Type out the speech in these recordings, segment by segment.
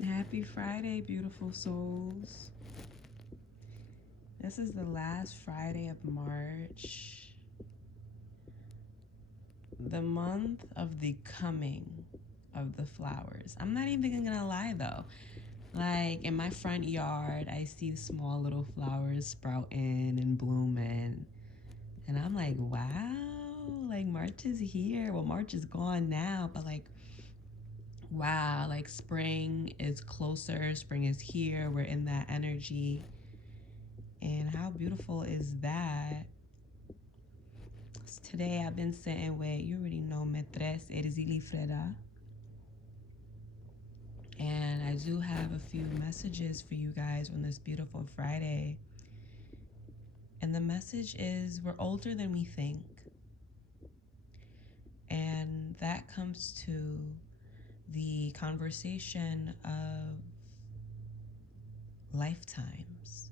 Happy Friday, beautiful souls. This is the last Friday of March, the month of the coming of the flowers. I'm not even gonna lie though. Like in my front yard, I see small little flowers sprouting and blooming. And I'm like, wow, like March is here. Well, March is gone now, but like, wow, like spring is closer. Spring is here. We're in that energy. And how beautiful is that? Today I've been sitting with, you already know, Metres Erzulie Freda. And I do have a few messages for you guys on this beautiful Friday. And the message is we're older than we think. And that comes to the conversation of lifetimes.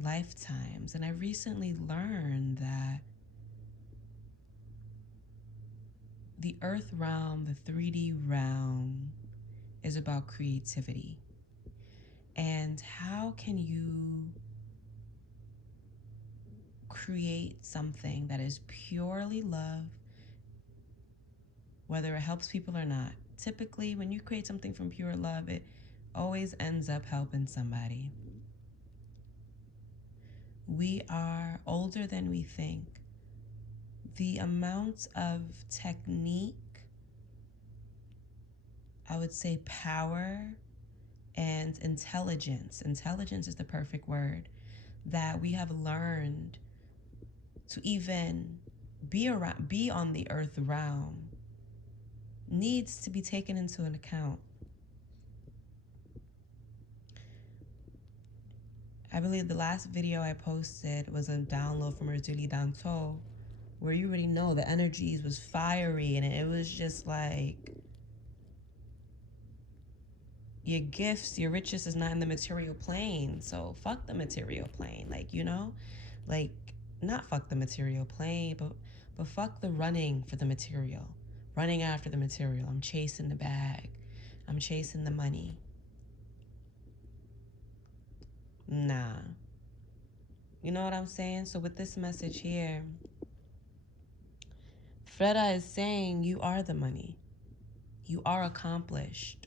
Lifetimes. And I recently learned that the earth realm, the 3D realm, is about creativity. And how can you create something that is purely love, whether it helps people or not? Typically, when you create something from pure love, it always ends up helping somebody. We are older than we think. The amount of technique, I would say power and intelligence is the perfect word, that we have learned to even be on the earth realm needs to be taken into an account. I believe the last video I posted was a download from Erzulie, where you already know the energies was fiery, and it was just like, your gifts, your riches is not in the material plane, so fuck the material plane. Like, you know, like, not fuck the material plane, but fuck the running for the material, running after the material. I'm chasing the bag, I'm chasing the money. Nah. You know what I'm saying? So with this message here, Freda is saying you are the money. You are accomplished.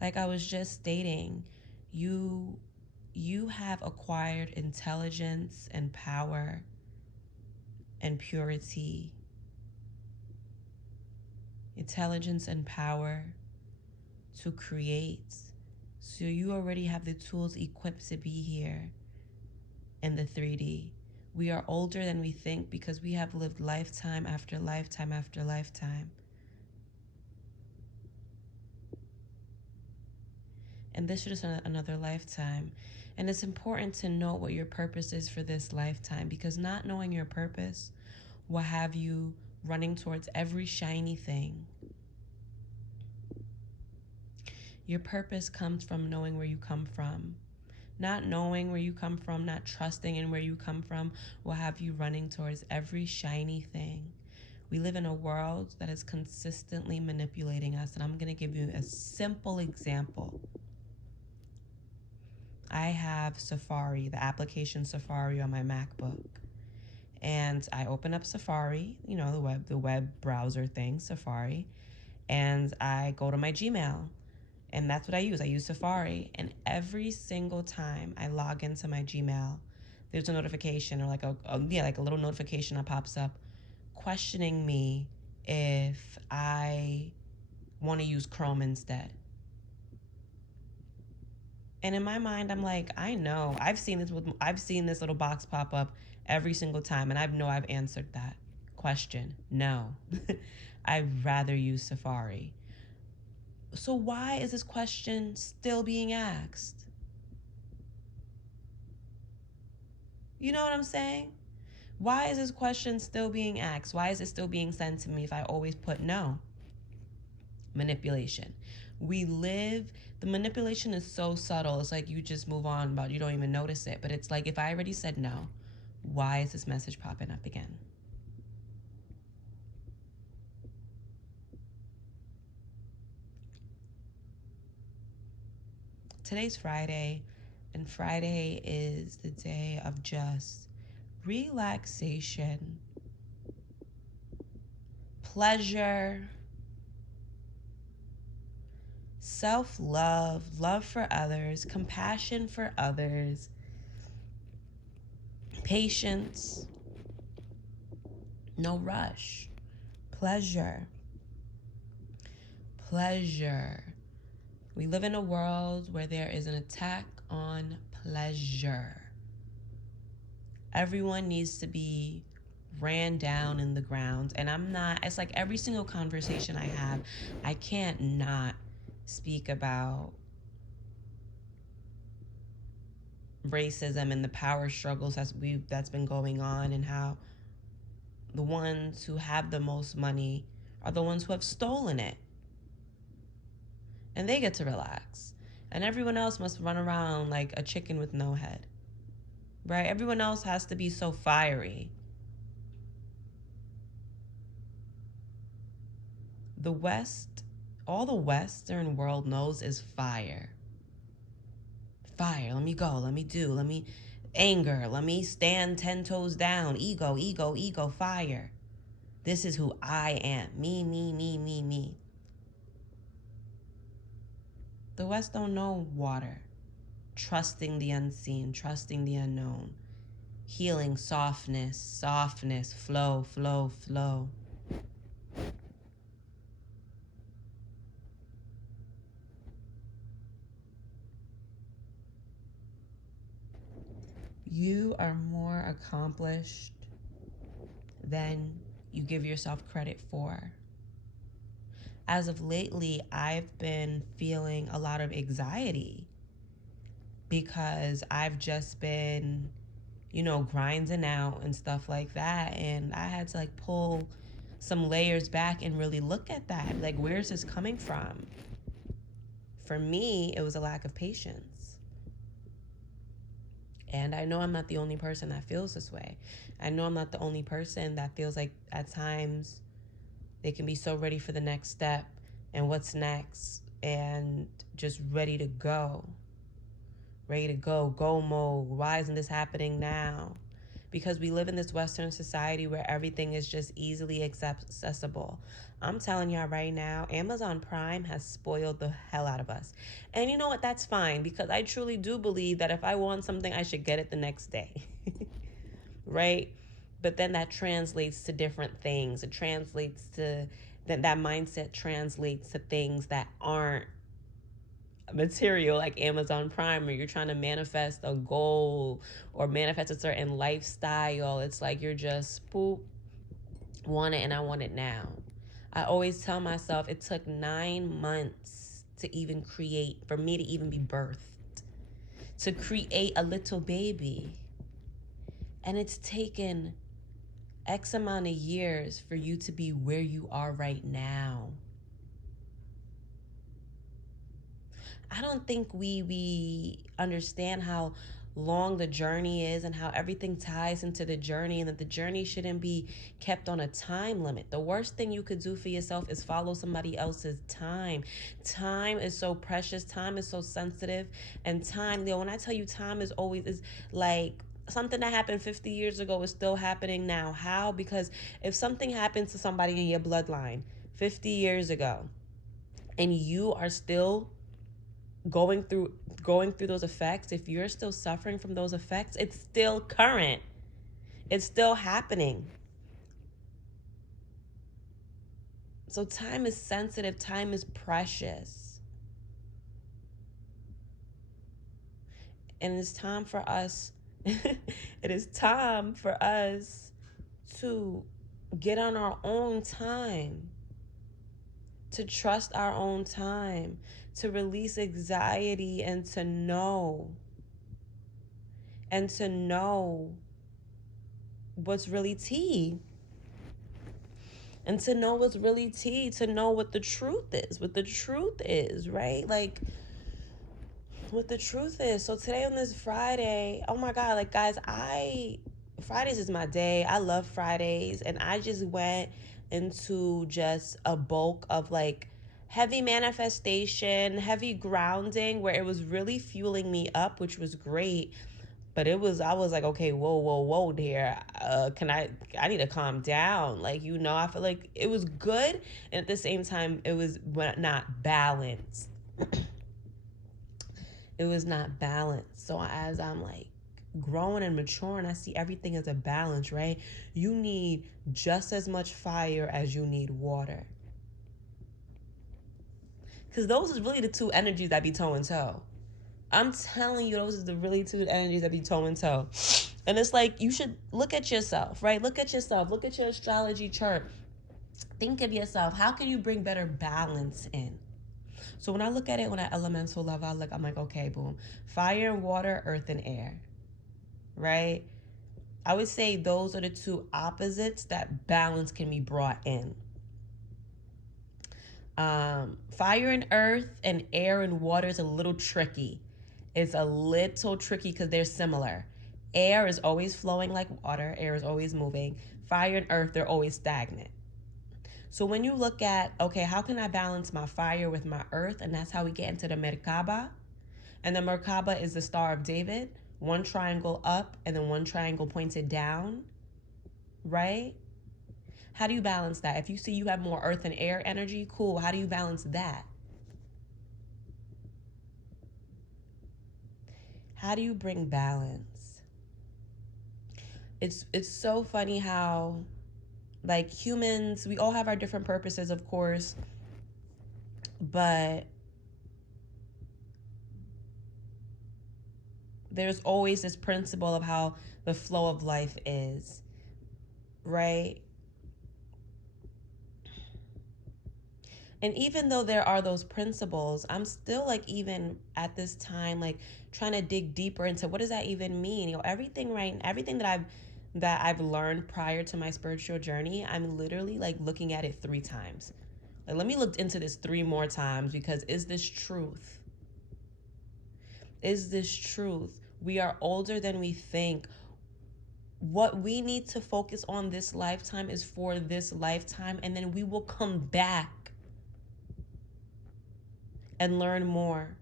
Like I was just stating, you have acquired intelligence and power and purity. Intelligence and power to create. So you already have the tools equipped to be here in the 3D. We are older than we think because we have lived lifetime after lifetime after lifetime. And this is just another lifetime. And it's important to know what your purpose is for this lifetime, because not knowing your purpose will have you running towards every shiny thing. Your purpose comes from knowing where you come from. Not knowing where you come from, not trusting in where you come from, will have you running towards every shiny thing. We live in a world that is consistently manipulating us, and I'm going to give you a simple example. I have Safari, the application Safari on my MacBook. And I open up Safari, you know, the web browser thing, Safari, and I go to my Gmail. And that's what I use. I use Safari. And every single time I log into my Gmail, there's a notification, or like a little notification that pops up questioning me if I want to use Chrome instead. And in my mind, I'm like, I know. I've seen this little box pop up every single time, and I know I've answered that question. No. I'd rather use Safari. So why is this question still being asked? You know what I'm saying? Why is this question still being asked? Why is it still being sent to me if I always put no? Manipulation. The manipulation is so subtle. It's like you just move on, but you don't even notice it. But it's like, if I already said no, why is this message popping up again? today's Friday, and Friday is the day of just relaxation, pleasure, self-love, love for others, compassion for others, patience, no rush, pleasure, pleasure. We live in a world where there is an attack on pleasure. Everyone needs to be ran down in the ground. And it's like every single conversation I have, I can't not speak about racism and the power struggles that's been going on, and how the ones who have the most money are the ones who have stolen it. And they get to relax. And everyone else must run around like a chicken with no head. Right? Everyone else has to be so fiery. The West, all the Western world knows is fire. Fire, let me go, let me do, let me anger, let me stand 10 toes down, ego, ego, ego, fire. This is who I am. Me, me, me, me, me. The West don't know water. Trusting the unseen, trusting the unknown. Healing, softness, softness, flow, flow, flow. You are more accomplished than you give yourself credit for. As of lately, I've been feeling a lot of anxiety because I've just been, grinding out and stuff like that. And I had to like pull some layers back and really look at that. Like, where's this coming from? For me, it was a lack of patience. And I know I'm not the only person that feels this way. I know I'm not the only person that feels like at times they can be so ready for the next step and what's next and just ready to go. Ready to go mode. Why isn't this happening now? Because we live in this Western society where everything is just easily accessible. I'm telling y'all right now, Amazon Prime has spoiled the hell out of us. And you know what? That's fine, because I truly do believe that if I want something, I should get it the next day. Right? But then that translates to different things. It translates to that mindset translates to things that aren't material, like Amazon Prime, or you're trying to manifest a goal or manifest a certain lifestyle. It's like you're just boop, want it, and I want it now. I always tell myself it took 9 months to even create, for me to even be birthed, to create a little baby. And it's taken X amount of years for you to be where you are right now. I don't think we understand how long the journey is and how everything ties into the journey, and that the journey shouldn't be kept on a time limit. The worst thing you could do for yourself is follow somebody else's time. Time is so precious. Time is so sensitive. And time, when I tell you time is like something that happened 50 years ago is still happening now. How? Because if something happens to somebody in your bloodline 50 years ago and you are still going through those effects, if you're still suffering from those effects, it's still current. It's still happening. So time is sensitive. Time is precious. And it's time for us it is time for us to get on our own time, to trust our own time, to release anxiety, and to know what's really tea. And to know what's really tea, to know what the truth is, right? Like, what the truth is. So today on this Friday, oh my God, like, guys, Fridays is my day. I love Fridays. And I just went into just a bulk of like heavy manifestation, heavy grounding, where it was really fueling me up, which was great. But I was like, okay, whoa there. I need to calm down. Like, I feel like it was good. And at the same time, it was not balanced. It was not balanced. So as I'm like growing and maturing, I see everything as a balance, right? You need just as much fire as you need water. Because those is really the two energies that be toe and toe. I'm telling you, those are the really two energies that be toe and toe. And it's like, you should look at yourself, right? Look at yourself. Look at your astrology chart. Think of yourself. How can you bring better balance in? So when I look at it on an elemental level, I'm like, okay, boom. Fire and water, earth and air, right? I would say those are the two opposites that balance can be brought in. Fire and earth and air and water is a little tricky. It's a little tricky because they're similar. Air is always flowing like water. Air is always moving. Fire and earth, they're always stagnant. So when you look at, okay, how can I balance my fire with my earth? And that's how we get into the Merkaba. And the Merkaba is the Star of David. One triangle up and then one triangle pointed down, right? How do you balance that? If you see you have more earth and air energy, cool. How do you balance that? How do you bring balance? It's so funny how, like, humans, we all have our different purposes, of course, but there's always this principle of how the flow of life is, right? And even though there are those principles, I'm still like, even at this time, like trying to dig deeper into what does that even mean? Everything that I've learned prior to my spiritual journey, I'm literally like looking at it 3 times. Like, let me look into this 3 more times, because is this truth? Is this truth? We are older than we think. What we need to focus on this lifetime is for this lifetime, and then we will come back and learn more.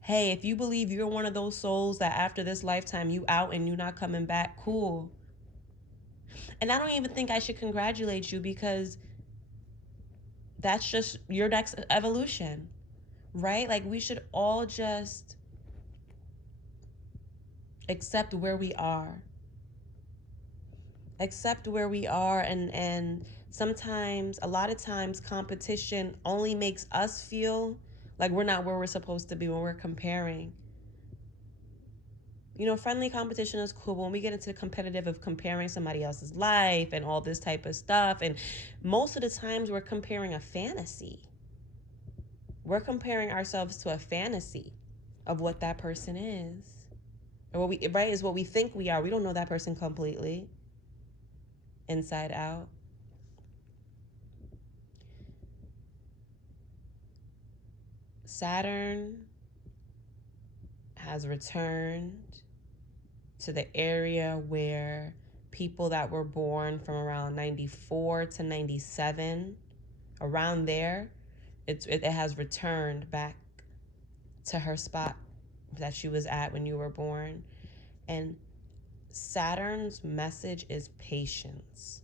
Hey, if you believe you're one of those souls that after this lifetime you out and you not coming back, cool. And I don't even think I should congratulate you, because that's just your next evolution, right? Like, we should all just accept where we are. Accept where we are, and sometimes, a lot of times, competition only makes us feel like we're not where we're supposed to be when we're comparing. Friendly competition is cool, but when we get into the competitive of comparing somebody else's life and all this type of stuff, and most of the times we're comparing a fantasy. We're comparing ourselves to a fantasy of what that person is. Or is what we think we are. We don't know that person completely, inside out. Saturn has returned to the area where people that were born from around 94 to 97, around there, it has returned back to her spot that she was at when you were born. And Saturn's message is patience.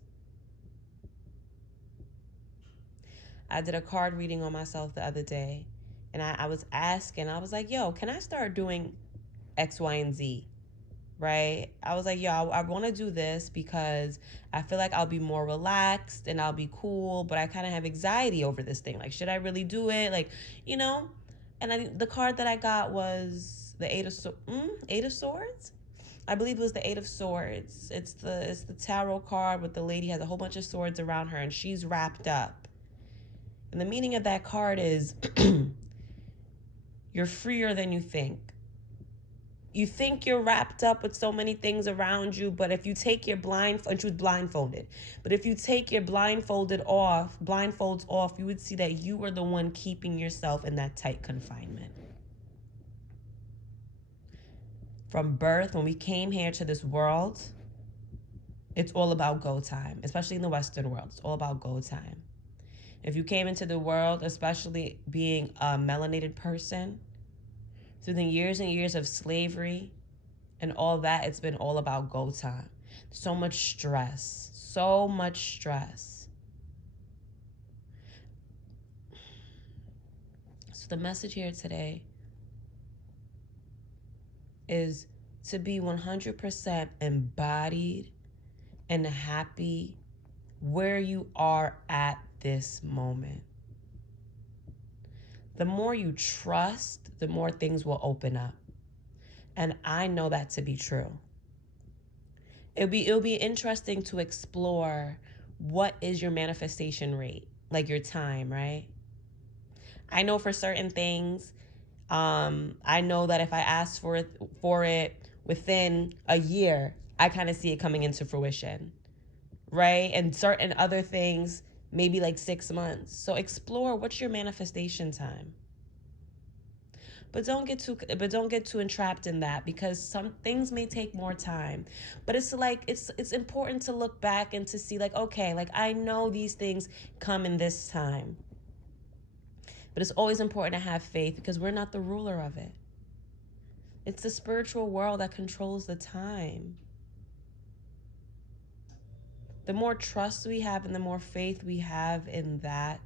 I did a card reading on myself the other day, and I was asking, I was like, yo, can I start doing X, Y, and Z? Right? I was like, yo, I want to do this because I feel like I'll be more relaxed and I'll be cool, but I kind of have anxiety over this thing. Like, should I really do it? Like, And the card that I got was the Eight of Swords. I believe it was the Eight of Swords. It's the tarot card with the lady has a whole bunch of swords around her and she's wrapped up. And the meaning of that card is you're freer than you think. You think you're wrapped up with so many things around you, but if you take your and she was blindfolded, but if you take your blindfolds off, you would see that you were the one keeping yourself in that tight confinement. From birth, when we came here to this world, it's all about go time, especially in the Western world. It's all about go time. If you came into the world, especially being a melanated person, through the years and years of slavery and all that, it's been all about go time. So much stress. So much stress. So the message here today is to be 100% embodied and happy where you are at this moment. The more you trust, the more things will open up. And I know that to be true. It'll be interesting to explore what is your manifestation rate, like your time, right? I know for certain things, I know that if I ask for it within a year, I kind of see it coming into fruition, right? And certain other things, maybe like 6 months. So explore what's your manifestation time. But don't get too entrapped in that, because some things may take more time. But it's like it's important to look back and to see like, okay, like I know these things come in this time. But it's always important to have faith, because we're not the ruler of it. It's the spiritual world that controls the time. The more trust we have and the more faith we have in that,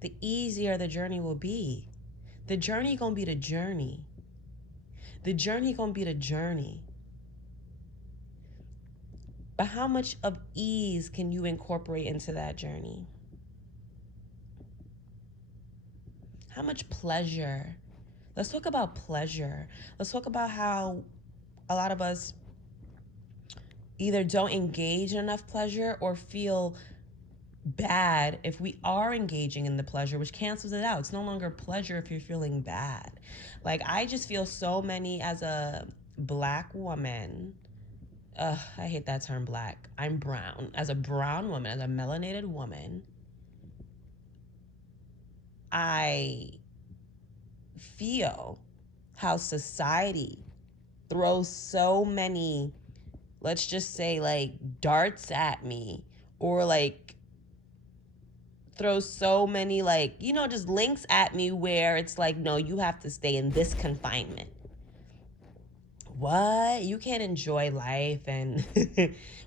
the easier the journey will be. The journey gonna be the journey. The journey gonna be the journey. But how much of ease can you incorporate into that journey? How much pleasure? Let's talk about pleasure. Let's talk about how a lot of us either don't engage in enough pleasure or feel bad if we are engaging in the pleasure, which cancels it out. It's no longer pleasure if you're feeling bad. Like, I just feel so many, as a Black woman, I hate that term Black. I'm brown. As a brown woman, as a melanated woman, I feel how society throws so many, let's just say, like, darts at me, or like throws so many, like, you know, just links at me where it's like, no, you have to stay in this confinement. What? You can't enjoy life? And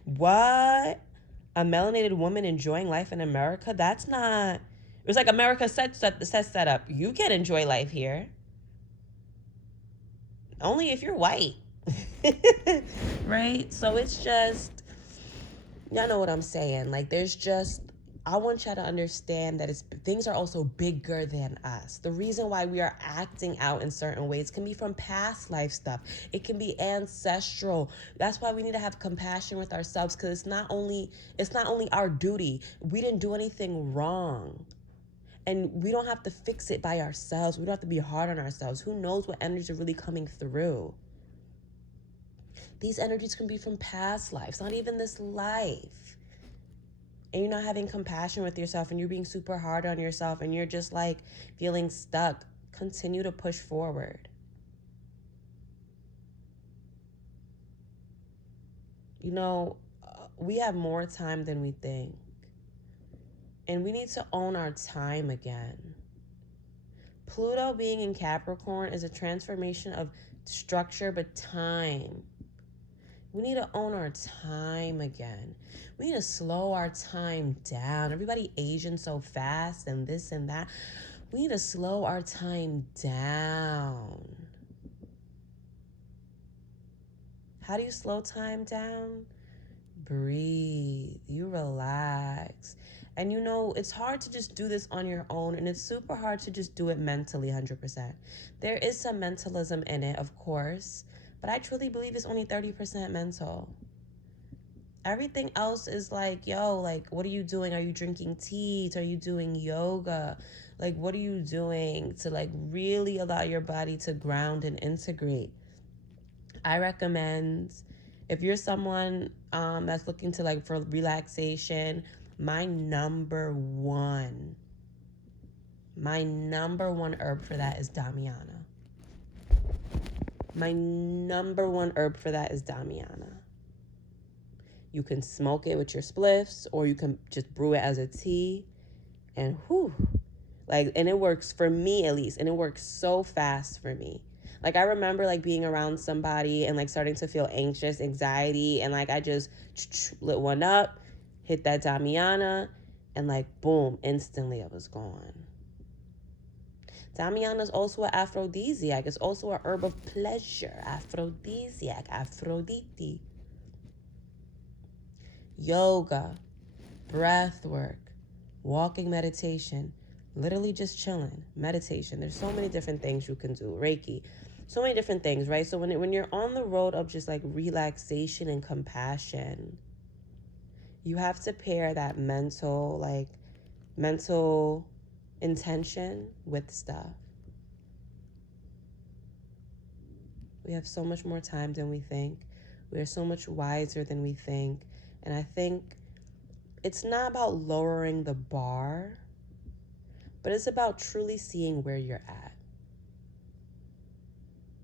what? A melanated woman enjoying life in America? That's not, it was like America sets that up. You can't enjoy life here. Only if you're white. Right? So it's just, y'all know what I'm saying. Like, there's just, I want y'all to understand that things are also bigger than us. The reason why we are acting out in certain ways can be from past life stuff. It can be ancestral. That's why we need to have compassion with ourselves, because it's not only our duty. We didn't do anything wrong. And we don't have to fix it by ourselves. We don't have to be hard on ourselves. Who knows what energies are really coming through? These energies can be from past lives, not even this life. And you're not having compassion with yourself, and you're being super hard on yourself, and you're just like feeling stuck. Continue to push forward. You know, we have more time than we think. And we need to own our time again. Pluto being in Capricorn is a transformation of structure, but time. We need to own our time again. We need to slow our time down. Everybody aging so fast and this and that. We need to slow our time down. How do you slow time down? Breathe. You relax. And you know, it's hard to just do this on your own, and it's super hard to just do it mentally 100%. There is some mentalism in it, of course, but I truly believe it's only 30% mental. Everything else is like, yo, like, what are you doing? Are you drinking tea? Are you doing yoga? Like, what are you doing to, like, really allow your body to ground and integrate? I recommend, if you're someone that's looking to, like, for relaxation, my number one herb for that is Damiana. My number one herb for that is Damiana. You can smoke it with your spliffs, or you can just brew it as a tea. And whew, like, and it works for me at least. And it works so fast for me. Like, I remember like being around somebody and like starting to feel anxious, anxiety. And like, I just lit one up, hit that Damiana, and like, boom, instantly it was gone. Damiana is also an aphrodisiac. It's also a herb of pleasure. Aphrodisiac, Aphrodite. Yoga, breath work, walking meditation, literally just chilling, meditation. There's so many different things you can do. Reiki, so many different things, right? So when you're on the road of just like relaxation and compassion, you have to pair that mental intention with stuff. We have so much more time than we think. We are so much wiser than we think. And I think it's not about lowering the bar, but it's about truly seeing where you're at.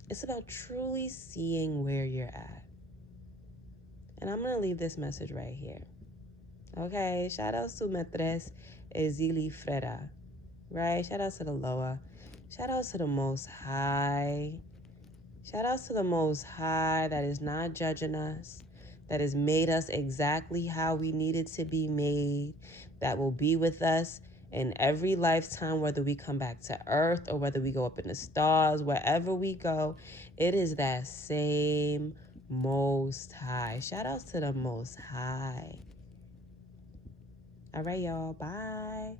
It's about truly seeing where you're at. And I'm going to leave this message right here. Okay, shout out to Metres Erzulie Freda, right? Shout out to the Loa. Shout out to the Most High. Shout out to the Most High that is not judging us, that has made us exactly how we needed to be made, that will be with us in every lifetime, whether we come back to earth or whether we go up in the stars, wherever we go. It is that same Most High. Shout out to the Most High. All right, y'all. Bye.